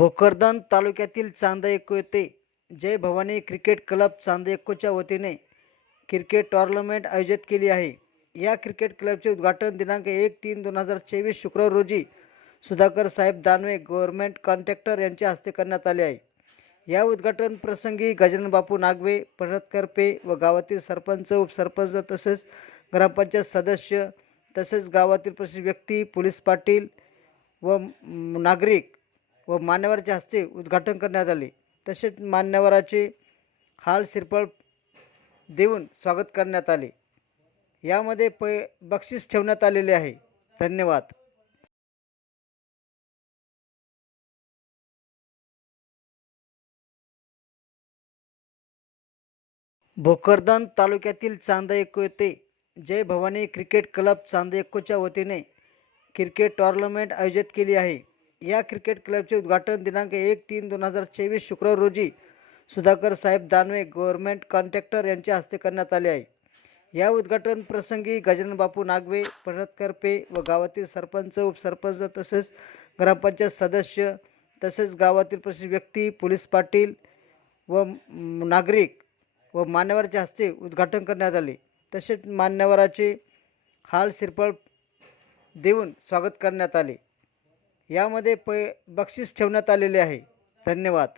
भोकरदन तालुक्यातील चांदायको येथे Jai Bhavani cricket club चांदएकोच्या वतीने क्रिकेट टॉर्नामेंट आयोजित केली आहे. या क्रिकेट क्लबचे उद्घाटन दिनांक एक तीन दोन हजार चोवीस शुक्रवार रोजी सुधाकर साहेब दानवे गव्हर्नमेंट कॉन्ट्रॅक्टर यांच्या हस्ते करण्यात आले आहे. या उद्घाटन प्रसंगी गजानन बापू नागवे भरत करपे व गावातील सरपंच उपसरपंच तसेच ग्रामपंचायत सदस्य तसेच गावातील प्रसिद्ध व्यक्ती पोलीस पाटील व नागरिक व मान्यवराच्या हस्ते उद्घाटन करण्यात आले. तसेच मान्यवराचे हाल सिरपळ देऊन स्वागत करण्यात आले. यामध्ये पै बक्षीस ठेवण्यात आलेले आहे. धन्यवाद. भोकरदन तालुक्यातील चांदएको येथे जय भवानी क्रिकेट क्लब चांदएकोच्या वतीने क्रिकेट टॉर्नामेंट आयोजित केली आहे. या क्रिकेट क्लबचे उद्घाटन दिनांक एक तीन दोन हजार चोवीस शुक्रवार रोजी सुधाकर साहेब दानवे गव्हर्नमेंट कॉन्ट्रॅक्टर यांच्या हस्ते करण्यात आले आहे. या उद्घाटन प्रसंगी गजानन बापू नागवे भरत करपे व गावातील सरपंच उपसरपंच तसेच ग्रामपंचायत सदस्य तसेच गावातील प्रसिद्ध व्यक्ती पोलीस पाटील व नागरिक व मान्यवराच्या हस्ते उद्घाटन करण्यात आले. तसेच मान्यवराचे हाल सिरपळ देऊन स्वागत करण्यात आले. यामध्ये पै बक्षीस ठेवण्यात आलेले आहे. धन्यवाद.